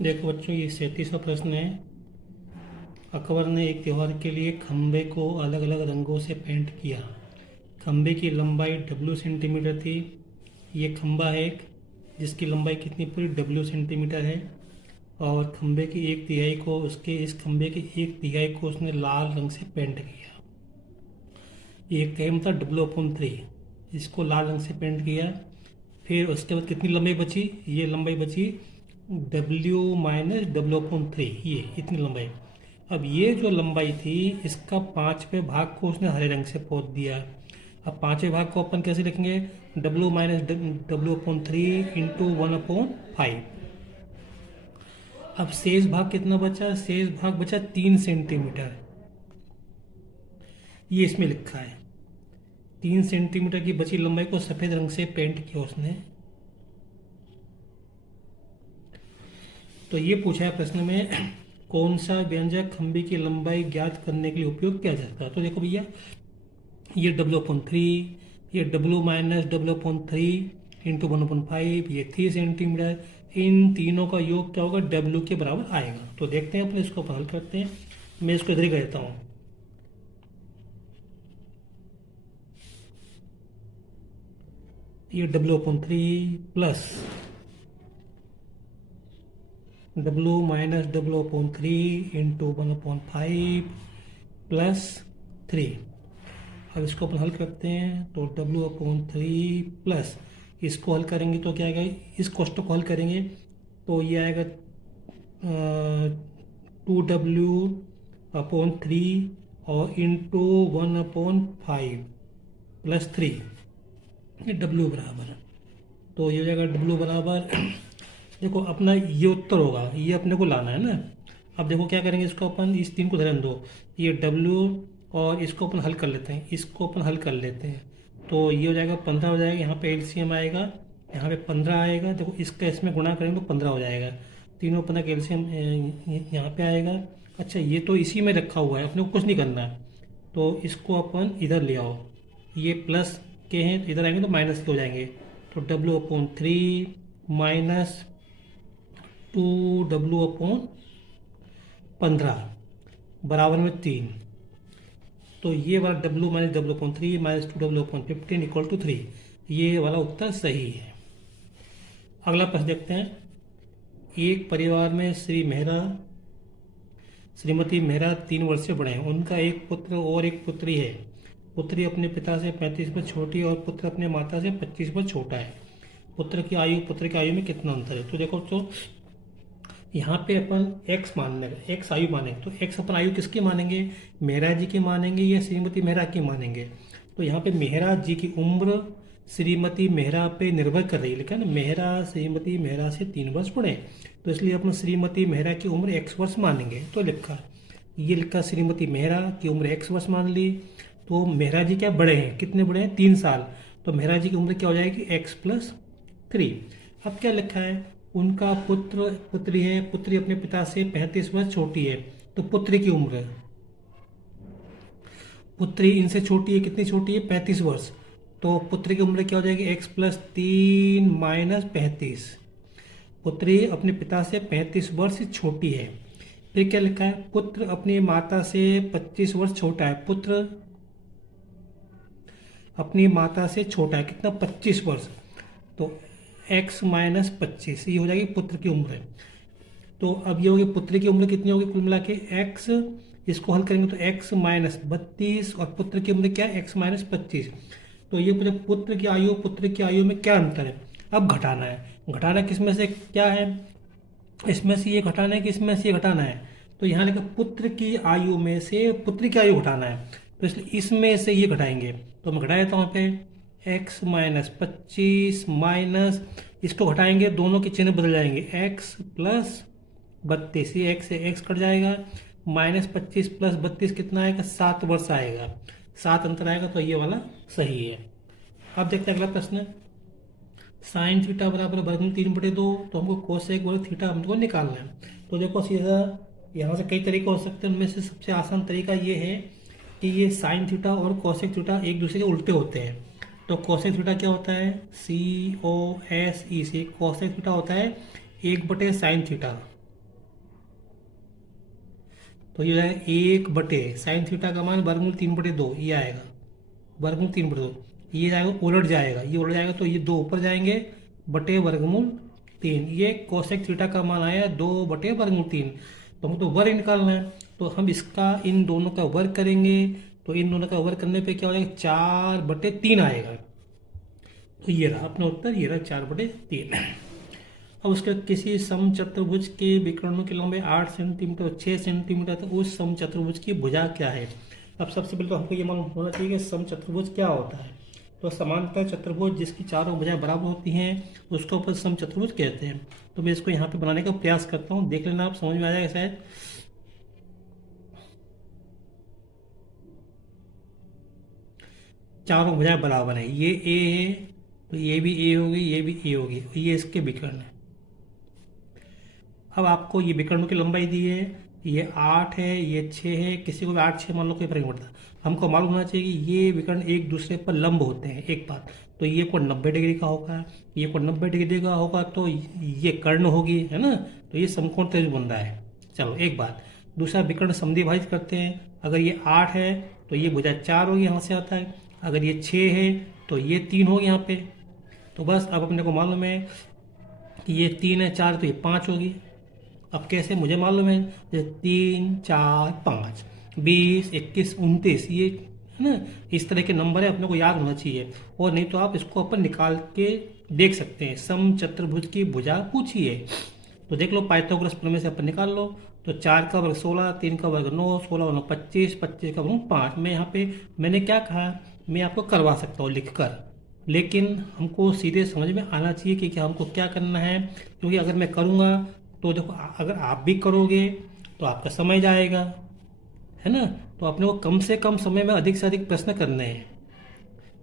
देखो बच्चों, ये 37वां प्रश्न है। अकबर ने एक त्योहार के लिए खंबे को अलग अलग रंगों से पेंट किया। खंबे की लंबाई W सेंटीमीटर थी। ये खंबा है एक, जिसकी लंबाई कितनी पूरी W सेंटीमीटर है। और खंबे की एक तिहाई को, उसके इस खंबे की एक तिहाई को उसने लाल रंग से पेंट किया। एक तिहाई मतलब W/3, इसको लाल रंग से पेंट किया। फिर उसके बाद कितनी लंबाई बची? ये लंबाई बची W-W/3, ये इतनी लंबाई। अब ये जो लंबाई थी, इसका 5वें भाग को उसने हरे रंग से पोत दिया। अब 5वें भाग को अपन कैसे लिखेंगे? W-W/3 into 1/5। अब शेष भाग कितना बचा? शेष भाग बचा 3 सेंटीमीटर। ये इसमें लिखा है। 3 सेंटीमीटर की बची लंबाई को सफेद रंग से पेंट किया उसने। तो ये पूछा है प्रश्न में, कौन सा व्यंजक खंबे की लंबाई ज्ञात करने के लिए उपयोग किया जाता है? तो देखो भैया, ये W/3, ये W-W/3 इंटू 1/5, ये 3 सेंटीमीटर। इन तीनों का योग क्या होगा? W के बराबर आएगा। तो देखते हैं, अपन इसको हल करते हैं। मैं इसको इधर ही कर देता हूँ। ये W/3 plus W-W/3 into 1/5 plus 3। अब इसको अपन हल करते हैं, तो W/3 प्लस, इसको हल करेंगे तो क्या आएगा? इस कोष्टक को हल करेंगे तो ये आएगा 2W/3 और इंटू 1/5 प्लस 3, ये W बराबर। तो ये हो जाएगा W बराबर देखो अपना ये उत्तर होगा, ये अपने को लाना है ना। अब देखो क्या करेंगे, इसको अपन इस 3 को ध्यान दो, ये W और इसको अपन हल कर लेते हैं, इसको अपन हल कर लेते हैं। तो ये हो जाएगा 15 हो जाएगा, यहाँ पे LCM आएगा, यहाँ पे 15 आएगा। देखो इसका इसमें गुणा करेंगे तो 15 हो जाएगा। तीनों 15 का LCM यहाँ पे आएगा। अच्छा, ये तो इसी में रखा हुआ है, अपने को कुछ नहीं करना है। तो इसको अपन इधर ले आओ, ये प्लस के हैं तो इधर आएंगे तो माइनस के हो जाएंगे। तो W/3 माइनस 2W/15 बराबर में 3। तो ये वाला W minus W/3 minus 2W/15 equal to 3। ये वाला उत्तर सही है। अगला प्रश्न देखते हैं। एक परिवार में श्रीमती मेहरा 3 वर्ष से बड़े हैं। उनका एक पुत्र और एक पुत्री है। पुत्री अपने पिता से 35 वर्ष छोटी है और पुत्र अपने माता से 25 वर्ष छोटा है। पुत्र की आयु में कितना अंतर है? तो देखो, तो यहाँ पे अपन x मानने, x आयु मानेंगे तो x अपन आयु किसकी मानेंगे? मेहरा जी की मानेंगे या श्रीमती मेहरा की मानेंगे? तो यहाँ पे मेहरा जी की उम्र श्रीमती मेहरा पे निर्भर कर रही है, लेकिन मेहरा श्रीमती मेहरा से 3 वर्ष बड़े, तो इसलिए अपन श्रीमती मेहरा की उम्र x वर्ष मानेंगे। तो ये लिखा श्रीमती मेहरा की उम्र x वर्ष मान ली। तो मेहरा जी क्या बड़े हैं? कितने बड़े हैं? 3 साल। तो मेहरा जी की उम्र क्या हो जाएगी? x+3। अब क्या लिखा है? उनका पुत्री है। पुत्री अपने पिता से 35 वर्ष छोटी है। तो पुत्री की उम्र, पुत्री इनसे छोटी है, कितनी छोटी है? 35 वर्ष। तो पुत्री की उम्र क्या हो जाएगी? x+3 minus 35। पुत्री अपने पिता से 35 वर्ष छोटी है। फिर क्या लिखा है? पुत्र अपनी माता से 25 वर्ष छोटा है। पुत्र अपनी माता से छोटा है, कितना? 25 वर्ष। तो x-25, ये हो जाएगी पुत्र की उम्र। तो अब ये होगी पुत्र की उम्र कितनी होगी कुल मिला के? x, इसको हल करेंगे तो x-32 और पुत्र की उम्र क्या है? x-25। तो ये पूरे पुत्र की आयु में क्या अंतर है? अब घटाना है। घटाना किसमें से क्या है? इसमें से ये घटाना है कि इसमें से ये घटाना है? तो यहाँ लिखा पुत्र की आयु में से पुत्री की आयु घटाना है, तो इसलिए इसमें से ये घटाएंगे। तो मैं घटा देता हूँ पे x-25 माइनस, इसको घटाएंगे दोनों के चिन्ह बदल जाएंगे, x+32, ये x से x कट जाएगा, -25 + 32 कितना आएगा? 7 वर्ष आएगा, 7 अंतर आएगा। तो ये वाला सही है। अब देखते हैं अगला प्रश्न। साइन थीटा बराबर वर्गमूल 3/2, तो हमको कोसेक वर्ग थीटा हमको निकालना है। तो देखो सीधा यहाँ से कई तरीके हो सकते हैं, उनमें से सबसे आसान तरीका ये है कि ये साइन थीटा और कोसेक थीटा एक दूसरे के उल्टे होते हैं। तो कोसेक थीटा क्या होता है, COSE से कोसेक थीटा होता है 1/साइन थीटा। तो ये 1/साइन थीटा का मान वर्गमूल 3/2 ये आएगा, वर्गमूल 3/2। ये जाएगा उलट जाएगा, ये उलट जाएगा तो ये 2 ऊपर जाएंगे, बटे वर्गमूल 3। ये कोसेक थीटा का मान आया 2/वर्गमूल 3। तो हमको तो वर्ग निकालना है, तो हम इसका इन दोनों का वर्ग करेंगे। तो इन दोनों का वर्ग करने पे क्या हो जाएगा, 4/3 आएगा। तो ये रहा अपना उत्तर, ये रहा 4/3। अब उसके किसी समचतुर्भुज के विकर्णों की लंबाई 8 सेंटीमीटर 6 सेंटीमीटर, तो उस समचतुर्भुज की भुजा क्या है। अब सबसे पहले तो हमको ये मालूम होना चाहिए कि समचतुर्भुज क्या होता है। तो समांतर चतुर्भुज जिसकी चारों भुजाएं बराबर होती हैं उसको अपन समचतुर्भुज कहते हैं। तो मैं इसको यहाँ पे बनाने का प्रयास करता हूँ, देख लेना आप, समझ में आ जाएगा शायद। चारों भुजाएं बराबर है, ये ए है तो ये भी ए होगी, ये भी ए होगी, ये इसके विकर्ण है। अब आपको ये विकर्णों की लंबाई दी है, ये 8 है, ये 6 है, किसी को भी 8 6 मान लो, कोई फर्क नहीं पड़ता। हमको मालूम होना चाहिए कि ये विकर्ण एक दूसरे पर लंब होते हैं। एक बात तो ये कोण 90 डिग्री का होगा, ये कोण 90 डिग्री का होगा, तो ये कर्ण होगी, है ना। तो ये समकोण त्रिभुज बन रहा है। चलो एक बात। दूसरा विकर्ण समद्विभाजित करते हैं। अगर ये 8 है तो ये भुजा 4 होगी, यहाँ से आता है। अगर ये 6 है तो ये 3 होगी यहाँ पे। तो बस अब अपने को मालूम है कि ये 3 है, 4 तो ये 5 होगी। अब कैसे मुझे मालूम है, जैसे 3 4 5 20 21 29, ये है ना, इस तरह के नंबर है, अपने को याद होना चाहिए। और नहीं तो आप इसको अपन निकाल के देख सकते हैं, समचतुर्भुज की भुजा पूछिए। तो देख लो, पाइथागोरस प्रमेय से अपन निकाल लो। तो 4 का वर्ग 16, 3 का वर्ग 9, 16 9 25, 25 का वर्ग 5। मैं यहाँ पे मैंने क्या कहा, मैं आपको करवा सकता हूँ लिख कर, लेकिन हमको सीधे समझ में आना चाहिए कि क्या हमको क्या करना है। क्योंकि अगर मैं करूँगा तो देखो, अगर आप भी करोगे तो आपका समय जाएगा, है ना। तो अपने को कम से कम समय में अधिक से अधिक प्रश्न करने हैं।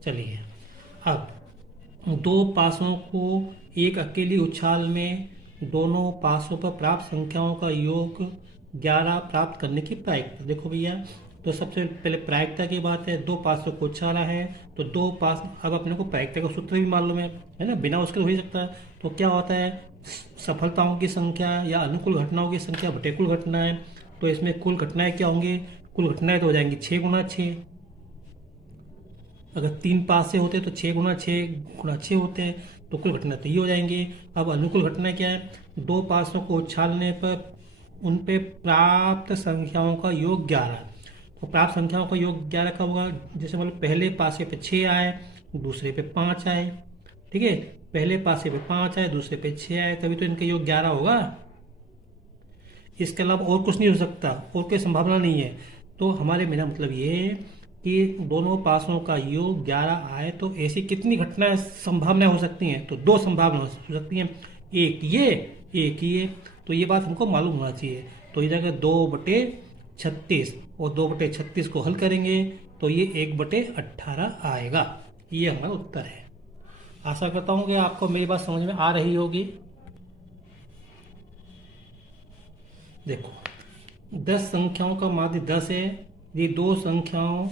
चलिए, अब दो पासों को एक अकेली उछाल में दोनों पासों पर प्राप्त संख्याओं का योग 11 प्राप्त करने की प्रायिकता। देखो भैया, तो सबसे पहले प्रायिकता की बात है। दो पासों को उछाला है तो दो पास, अब अपने को प्रायिकता का सूत्र भी मालूम है ना, बिना उसके हो ही सकता है। तो क्या होता है, सफलताओं की संख्या या अनुकूल घटनाओं की संख्या बटे कुल घटनाएं। तो इसमें कुल घटनाएं क्या होंगी, कुल घटनाएं तो हो जाएंगी 6 गुना 6। अगर 3 पासे होते तो 6 गुना 6 गुना 6 होते हैं, तो कुल घटना तो ये हो जाएंगे। अब अनुकूल घटना क्या है, दो पासों को उछालने पर उन पे प्राप्त संख्याओं का योग 11। तो प्राप्त संख्याओं का योग 11 का होगा, जैसे मतलब पहले पासे पे 6 आए, दूसरे पे 5 आए, ठीक है। पहले पासे पे 5 आए, दूसरे पे 6 आए, तभी तो इनका योग 11 होगा। इसके अलावा और कुछ नहीं हो सकता, और कोई संभावना नहीं है। तो हमारे मेरा मतलब ये है कि दोनों पासों का योग 11 आए तो ऐसी कितनी घटनाएं संभावनाएं हो सकती हैं, तो 2 संभावना हो सकती हैं, एक ये एक ये। तो ये बात हमको मालूम होना चाहिए। तो इधर का 2/36 और 2/36 को हल करेंगे तो ये 1/18 आएगा। ये हमारा उत्तर है। आशा करता हूँ कि आपको मेरी बात समझ में आ रही होगी। देखो, 10 संख्याओं का माध्य 10 है। ये दो संख्याओं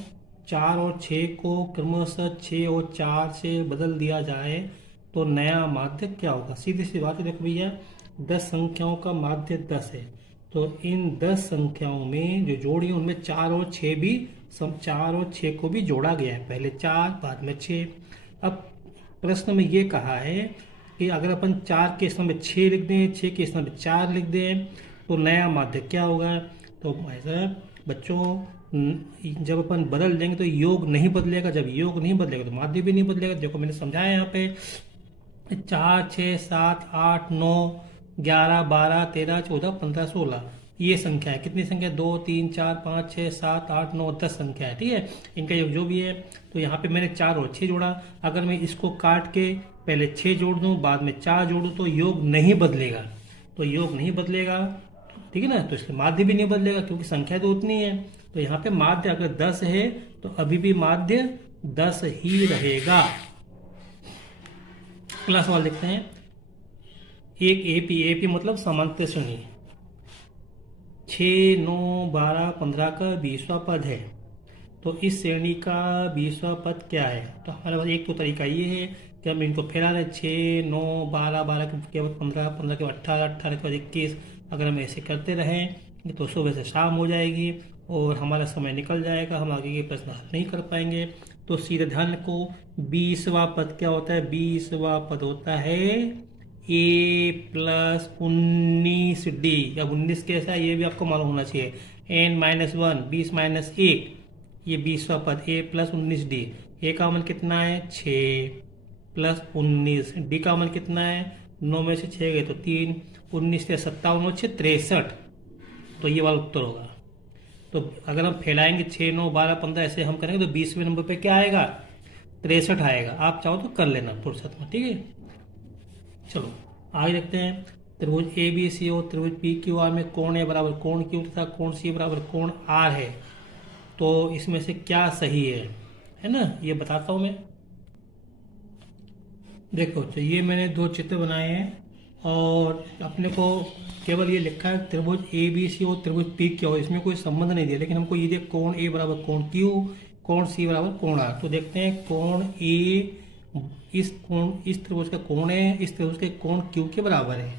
4 और 6 को क्रमशः 6 और 4 से बदल दिया जाए तो नया माध्य क्या होगा। सीधी सी बात है। देखो भैया, 10 संख्याओं का माध्य 10 है, तो इन 10 संख्याओं में जो जोड़ी है उनमें 4 और 6 भी, 4 और 6 को भी जोड़ा गया है, पहले 4 बाद में 6। अब प्रश्न में ये कहा है कि अगर अपन 4 के स्थान में 6 लिख दें, 6 के स्थान में 4 लिख दें तो नया माध्य क्या होगा। तो ऐसा बच्चों, जब अपन बदल देंगे तो योग नहीं बदलेगा, जब योग नहीं बदलेगा तो माध्य भी नहीं बदलेगा। देखो मैंने समझाया यहाँ पे 4 6 7 8 9 11 12 13 14 15 16 ये संख्या है। कितनी संख्या, 2 3 4 5 6 7 8 9 10 संख्या है, ठीक है। इनका योग जो भी है, तो यहाँ पे मैंने 4 और 6 जोड़ा। अगर मैं इसको काट के पहले 6 जोड़ दूं बाद में 4 जोड़ूं तो योग नहीं बदलेगा। तो योग नहीं बदलेगा, ठीक है ना। तो इसलिए माध्य भी नहीं बदलेगा क्योंकि संख्या तो उतनी है। तो यहाँ पे माध्य अगर 10 है तो अभी भी माध्य 10 ही रहेगा। अगला सवाल देखते हैं। एक एपी मतलब समांतर श्रेणी 6, 9, 12, 15 का 20वां पद है। तो इस श्रेणी का 20वां पद क्या है? तो हमारे पास एक तो तरीका ये है कि हम इनको फैला रहे 6, 9, 12, 12 के बाद 15, 15 के बाद 18, 18 के बाद 21। अगर हम ऐसे करते रहें तो सुबह से शाम हो जाएगी और हमारा समय निकल जाएगा, हम आगे के प्रश्न हल नहीं कर पाएंगे। तो सीधे ध्यान रखो, 20वां पद क्या होता है? 20वां पद होता है a प्लस 19d। अब 19 कैसा है ये भी आपको मालूम होना चाहिए। n-1 20 माइनस 1, ये 20वां पद a प्लस 19d। a का मान कितना है? 6 प्लस 19। d का मान कितना है? 9 में से 6 गए तो 3, 19 से 57 और 6 63। तो ये वाला उत्तर होगा। तो अगर हम फैलाएंगे 6, 9, 12, 15 ऐसे हम करेंगे तो 20वें नंबर पे क्या आएगा? 63 आएगा। आप चाहो तो कर लेना फुर्सत में, ठीक है। चलो आगे देखते हैं। त्रिभुज ए बी सी और त्रिभुज पी क्यू आर में कोण ए बराबर कोण क्यू तथा कोण सी बराबर कोण आर है। तो इसमें से क्या सही है ना, ये बताता हूं मैं। देखो, तो ये मैंने दो चित्र बनाए हैं और अपने को केवल ये लिखा है त्रिभुज ए बी सी और त्रिभुज पी क्यू, इसमें कोई संबंध नहीं दिया, लेकिन हमको ये दिया कोण ए बराबर कोण क्यू, कोण सी बराबर कोण आर। तो देखते हैं कोण ए इस त्रिभुज का कोण है, इस त्रिभुज के कोण क्यू के बराबर है।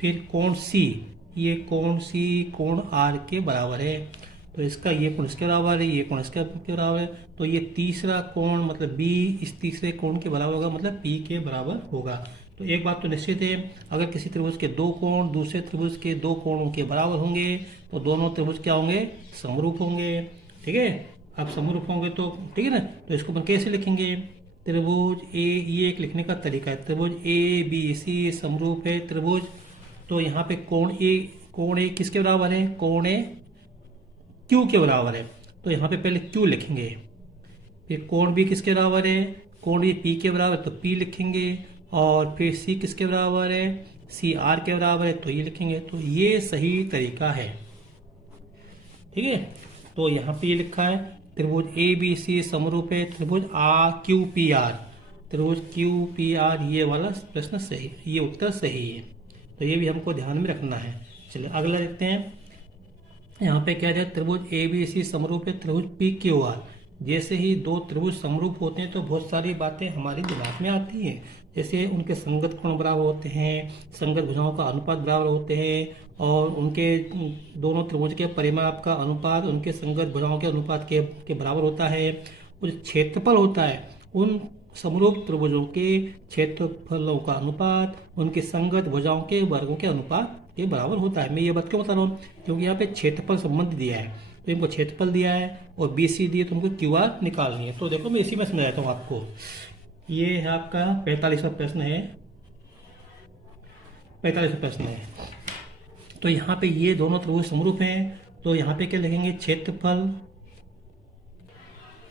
फिर कोण सी, ये कोण सी कोण आर के बराबर है। तो इसका ये कोण इसके बराबर है, ये कोण इसके बराबर है। तो ये तीसरा कोण मतलब बी इस तीसरे कोण के बराबर होगा, मतलब पी के बराबर होगा। तो एक बात तो निश्चित है, अगर किसी त्रिभुज के दो कोण दूसरे त्रिभुज के दो कोणों के बराबर होंगे तो दोनों त्रिभुज क्या होंगे? समरूप होंगे, ठीक है। अब समरूप होंगे तो ठीक है ना। तो इसको अपन कैसे लिखेंगे? त्रिभुज ए, ये एक लिखने का तरीका है। त्रिभुज ए बी सी समरूप है त्रिभुज। तो यहाँ पे कोण ए किसके बराबर है? कोण ए क्यू के बराबर है। तो यहाँ पे पहले क्यू लिखेंगे। फिर कोण बी किसके बराबर है? कोण बी पी के बराबर, तो पी लिखेंगे। और फिर सी किसके बराबर है? सी आर के बराबर है, तो ये लिखेंगे। तो ये सही तरीका है, ठीक है। तो यहाँ पे ये लिखा है त्रिभुज ए बी सी समरूप है त्रिभुज आर क्यू पी आर। त्रिभुज क्यू पी आर, ये वाला प्रश्न सही, ये उत्तर सही है। तो ये भी हमको ध्यान में रखना है। चलिए अगला देखते हैं। यहाँ पे क्या है? त्रिभुज ए बी सी समरूप है त्रिभुज पी क्यू आर। जैसे ही दो त्रिभुज समरूप होते हैं तो बहुत सारी बातें हमारे दिमाग में आती हैं। जैसे उनके संगत कोण बराबर होते हैं, संगत भुजाओं का अनुपात बराबर होते हैं, और उनके दोनों त्रिभुज के परिमाप का अनुपात उनके संगत भुजाओं के अनुपात के बराबर होता है। और क्षेत्रफल होता है, उन समरूप त्रिभुजों के क्षेत्रफलों का अनुपात उनके संगत भुजाओं के वर्गों के अनुपात के बराबर होता है। मैं ये बात क्यों बता रहा हूँ? क्योंकि यहाँ पे क्षेत्रफल संबंध दिया है, तो इनको क्षेत्रफल दिया है और बी सी दिए तो उनको क्यू आर निकालनी है। तो देखो मैं इसी में समझाता हूँ आपको। ये है आपका 45वां प्रश्न है, 45वां प्रश्न है। तो यहाँ पे ये दोनों त्रिभुज समरूप हैं, तो यहाँ पे क्या लिखेंगे? क्षेत्रफल।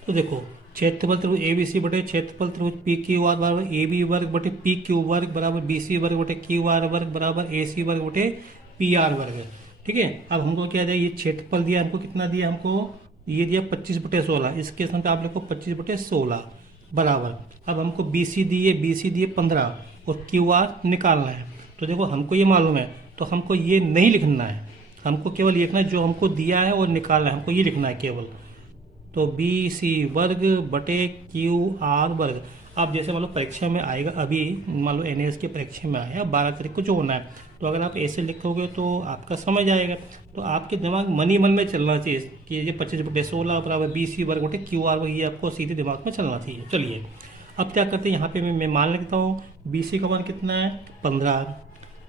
तो देखो क्षेत्रफल त्रिभुज ए बी सी बटे क्षेत्रफल त्रिभुज पी क्यू आर बराबर ए बी वर्ग बटे पी क्यू वर्ग बराबर बी सी वर्ग बटे क्यू आर वर्ग बराबर ए सी वर्ग बटे पी आर वर्ग, ठीक है। अब हमको क्या दिया? ये क्षेत्रफल दिया हमको, कितना दिया हमको? ये दिया 25/16। इसके स्थान पे आप लिखो 25/16 बराबर। अब हमको बी सी दिए 15 और क्यू आर निकालना है। तो देखो हमको ये मालूम है, तो हमको ये नहीं लिखना है, हमको केवल लिखना है जो हमको दिया है और निकालना है, हमको ये लिखना है केवल। तो बी सी वर्ग बटे क्यू आर वर्ग। अब जैसे मान लो परीक्षा में आएगा, अभी मान लो एनएस की परीक्षा में आया 12 तारीख को जो होना है, तो अगर आप ऐसे लिखोगे तो आपका समझ आएगा। तो आपके दिमाग मन ही मन में चलना चाहिए कि ये 25/16 बराबर बी सी वर्ग बटे क्यू आर वर्ग, ये आपको सीधे दिमाग में चलना चाहिए। चलिए अब क्या करते हैं, यहाँ पे मैं मान लेता हूँ बी सी का मान कितना है? 15।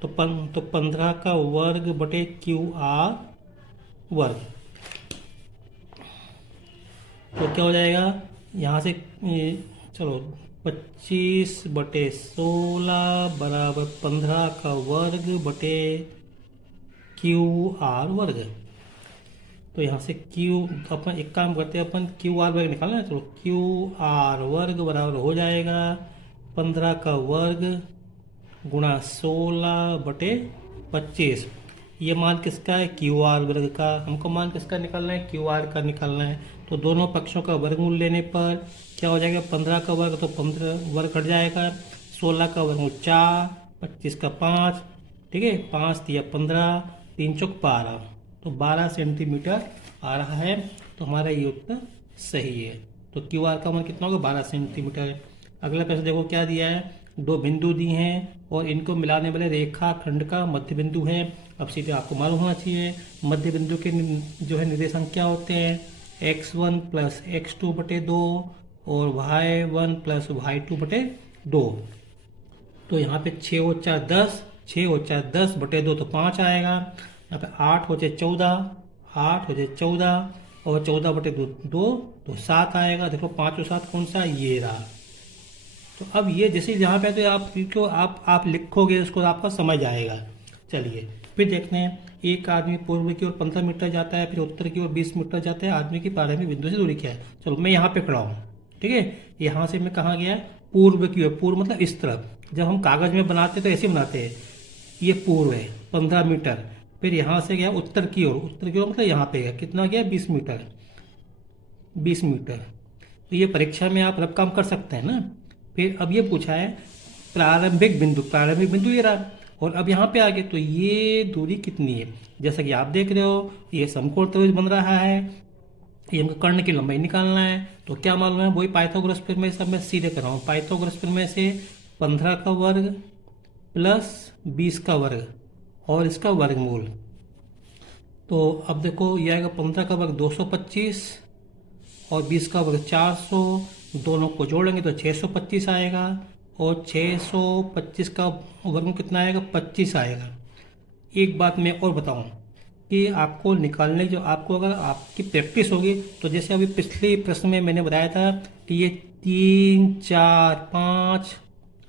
तो 15 का वर्ग बटे क्यू आर वर्ग। तो क्या हो जाएगा यहाँ से? चलो 25/16 बराबर 15 का वर्ग बटे क्यू आर वर्ग। तो यहाँ से क्यू, अपन एक काम करते हैं, अपन क्यू आर वर्ग निकालना है। तो क्यू आर वर्ग बराबर हो जाएगा 15 का वर्ग गुणा 16/25। ये मान किसका है? क्यू आर वर्ग का। हमको मान किसका निकालना है? क्यू आर का निकालना है। तो दोनों पक्षों का वर्गमूल लेने पर क्या हो जाएगा? 15 का वर्ग तो 15 वर्ग कट जाएगा, 16 का वर्गमूल 4, 25 का 5, ठीक है, 5 तिया 15, 3 चौक 12, तो 12 सेंटीमीटर आ रहा है। तो हमारा ये उत्तर सही है। तो क्यू आर का मान कितना होगा? 12 सेंटीमीटर। अगला प्रश्न देखो क्या दिया है, दो बिंदु दिए हैं और इनको मिलाने वाले रेखा खंड का मध्य बिंदु है। अब सीधे आपको मालूम होना चाहिए मध्य बिंदु के जो है निर्देशांक क्या होते हैं, x1 प्लस x2 बटे 2 और y1 प्लस y2 बटे 2। तो यहाँ पे 6 और 4 10, 6 और 4 10 बटे 2 तो 5 आएगा। यहाँ पे 8 हो जाए 14, 8 हो जाए 14 और 14 बटे 2 तो 7 आएगा। देखो 5 और 7 कौन सा, ये रहा। तो अब ये जैसे यहाँ पे तो आप क्यों आप लिखोगे उसको आपका समझ आएगा। चलिए फिर देखते हैं, एक आदमी पूर्व की ओर 15 मीटर जाता है, फिर उत्तर की ओर 20 मीटर जाता है। आदमी की प्रारंभिक बिंदु से दूरी क्या है? चलो मैं यहाँ पे खड़ा हूँ, ठीक है, यहाँ से मैं कहाँ गया, पूर्व की ओर। पूर्व मतलब इस तरफ। जब हम कागज में बनाते तो ऐसे बनाते हैं, ये पूर्व है 15 मीटर, फिर यहाँ से गया उत्तर की ओर। उत्तर की ओर मतलब यहाँ पे गया, कितना गया, 20 मीटर, 20 मीटर। तो ये परीक्षा में आप रफ काम कर सकते हैं ना। फिर अब ये पूछा है प्रारंभिक बिंदु, प्रारंभिक बिंदु ये रहा और अब यहाँ पे आ गए तो ये दूरी कितनी है। जैसा कि आप देख रहे हो ये समकोण त्रिभुज बन रहा है, ये हमको कर्ण की लंबाई निकालना है। तो क्या मालूम है, वही पाइथागोरस प्रमेय से मैं सीधे कर रहा हूँ। पाइथागोरस प्रमेय से 15 का वर्ग प्लस 20 का वर्ग और इसका वर्गमूल। तो अब देखो ये आएगा 15 का वर्ग 225 और 20 का वर्ग 400, दोनों को जोड़ेंगे तो 625 आएगा और 625 का वर्गमूल कितना आएगा, 25 आएगा। एक बात मैं और बताऊं कि आपको निकालने जो आपको अगर आपकी प्रैक्टिस होगी तो जैसे अभी पिछले प्रश्न में मैंने बताया था कि ये 3, 4, 5,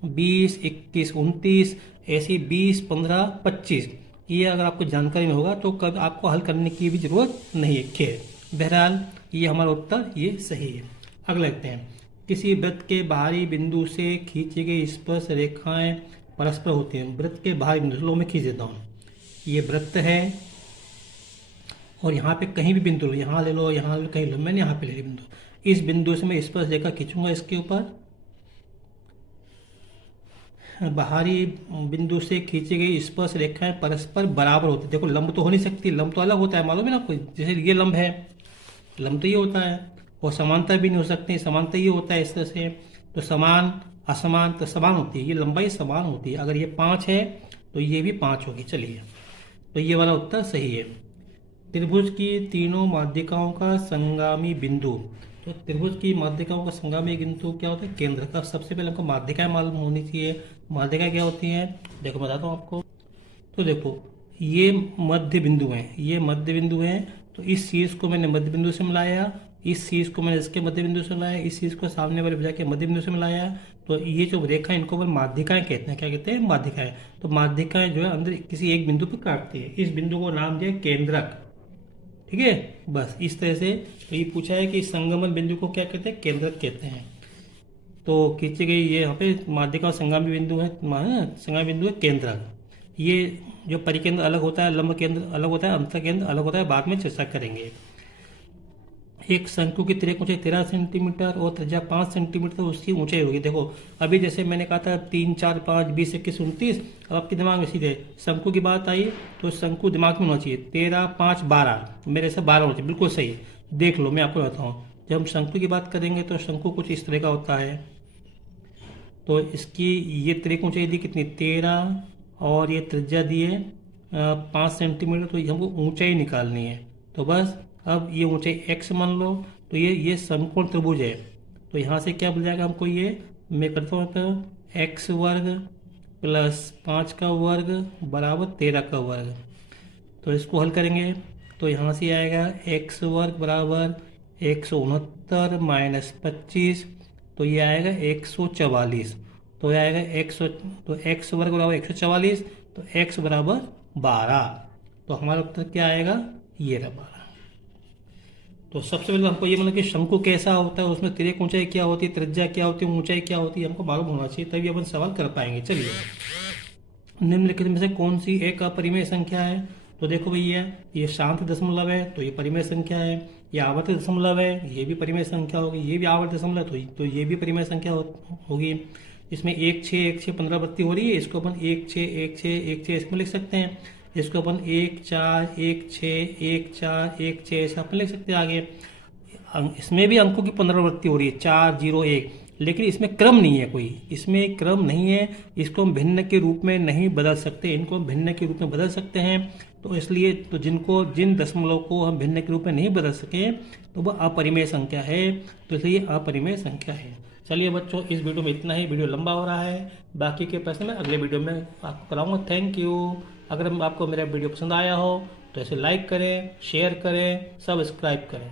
20, 21, 29 ऐसे 20, 15, 25 ये अगर आपको जानकारी में होगा तो कभी आपको हल करने की भी जरूरत नहीं है। खैर बहरहाल ये हमारा उत्तर ये सही है। अगला देखते हैं, किसी वृत्त के बाहरी बिंदु से खींची गई स्पर्श रेखाएं परस्पर होती हैं। वृत्त के बाहरी बिंदु, लो मैं खींच देता हूँ, ये वृत्त है और यहाँ पे कहीं भी बिंदु लो, यहाँ ले लो, यहाँ ले लो, कहीं लो, मैंने यहाँ पे ले लिया बिंदु। इस बिंदु से मैं स्पर्श रेखा खींचूंगा इसके ऊपर, बाहरी बिंदु से खींची गई स्पर्श रेखाएं परस्पर बराबर होती है। देखो लंब तो हो नहीं सकती, लंब तो अलग होता है, मालूम है ना कोई, जैसे ये लंब है, लंब तो ये होता है, और समांतर भी नहीं हो सकती, समांतर ये होता है इस तरह से। तो समान असमान तो समान होती है, ये लंबाई समान होती है। अगर ये 5 है तो ये भी 5 होगी। चलिए तो ये वाला उत्तर सही है। त्रिभुज की तीनों माध्यिकाओं का संगामी बिंदु, तो त्रिभुज की माध्यिकाओं का संगामी बिंदु क्या होता है, केंद्र का। सबसे पहले हमको माध्यिकाएं मालूम होनी चाहिए। माध्यिकाएं क्या होती हैं, देखो बताता हूँ आपको। तो देखो ये मध्य बिंदु हैं, ये मध्य बिंदु हैं, तो इस शीर्ष को मैंने मध्य बिंदु से मिलाया, इस शीर्ष को मैंने इसके मध्य बिंदु से मिलाया, इस शीर्ष को सामने वाले भुजा के मध्य बिंदु से मिलाया। तो ये जो रेखा इनको माध्यिकाएं कहते हैं। क्या कहते हैं, माध्यिकाएं। तो माध्यिकाएं जो है अंदर किसी एक बिंदु पर काटती है। इस बिंदु को नाम दिया केंद्रक, ठीक है, बस इस तरह से। तो ये पूछा है कि संगमन बिंदु को क्या कहते हैं, केंद्रक कहते हैं। तो खींची गई ये यहाँ पे माध्यिका और संगामी बिंदु है, संगामी बिंदु है केंद्रक। ये जो परिकेंद्र अलग होता है, लंब केंद्र अलग होता है, अंतर केंद्र अलग होता है, बाद में चर्चा करेंगे। एक शंकु की तिर्यक ऊंचाई 13 सेंटीमीटर और त्रिज्या 5 सेंटीमीटर, तो उसकी ऊंचाई होगी। देखो अभी जैसे मैंने कहा था 3, 4, 5, 20, 21, 29, अब आपके दिमाग में सीधे शंकु की बात आई तो शंकु दिमाग में होना चाहिए। 13, 5, 12, मेरे से 12 होना चाहिए, बिल्कुल सही। देख लो मैं आपको बताऊँ, जब हम शंकु की बात करेंगे तो शंकु कुछ इस तरह का होता है। तो इसकी ये तिर्यक ऊंचाई दी कितनी, 13, और ये त्रिज्या दी है 5 सेंटीमीटर। तो हमको ऊंचाई निकालनी है। तो बस अब ये ऊंचाई x मान लो, तो ये समकोण त्रिभुज है। तो यहाँ से क्या मिल जाएगा हमको, ये मैं करता हूँ तो x वर्ग प्लस 5 का वर्ग बराबर 13 का वर्ग। तो इसको हल करेंगे तो यहाँ से आएगा x वर्ग बराबर 169 माइनस 25, तो ये आएगा 144। तो ये आएगा तो x वर्ग बराबर 144, तो x बराबर 12। तो हमारा उत्तर क्या आएगा, ये रहा 12। तो सबसे पहले हमको ये मतलब कि शंकु कैसा होता है, उसमें तिर्यक ऊंचाई क्या होती है, त्रिज्या क्या होती है, ऊंचाई क्या होती है, हमको मालूम होना चाहिए, तभी अपन सवाल कर पाएंगे। चलिए निम्नलिखित में से कौन सी एक अपरिमेय संख्या है। तो देखो भैया ये शांत दशमलव है तो ये परिमेय संख्या है, ये आवर्त दशमलव है ये भी परिमेय संख्या होगी, ये भी आवर्त दशमलव तो ये भी परिमेय संख्या होगी। इसमें 1 6 1 6 पुनरावृत्ति हो रही है, इसको अपन 1 6 1 6 1 6 इसमें लिख सकते हैं। इसको अपन 1 4 1 6 1 4 1 6 ऐसा अपन लिख सकते हैं आगे। इसमें भी अंकों की पुनरावृत्ति हो रही है 4 0 1, लेकिन इसमें क्रम नहीं है कोई, इसमें क्रम नहीं है। इसको हम भिन्न के रूप में नहीं बदल सकते, इनको हम भिन्न के रूप में बदल सकते हैं। तो इसलिए तो जिन दशमलव को हम भिन्न के रूप में नहीं बदल सके तो वह अपरिमेय संख्या है, तो इसलिए अपरिमेय संख्या है। चलिए बच्चों, इस वीडियो में इतना ही, वीडियो लंबा हो रहा है, बाकी के प्रश्न मैं अगले वीडियो में आपको कराऊंगा। Thank you. अगर आपको मेरा वीडियो पसंद आया हो तो इसे लाइक करें, शेयर करें, सब्सक्राइब करें।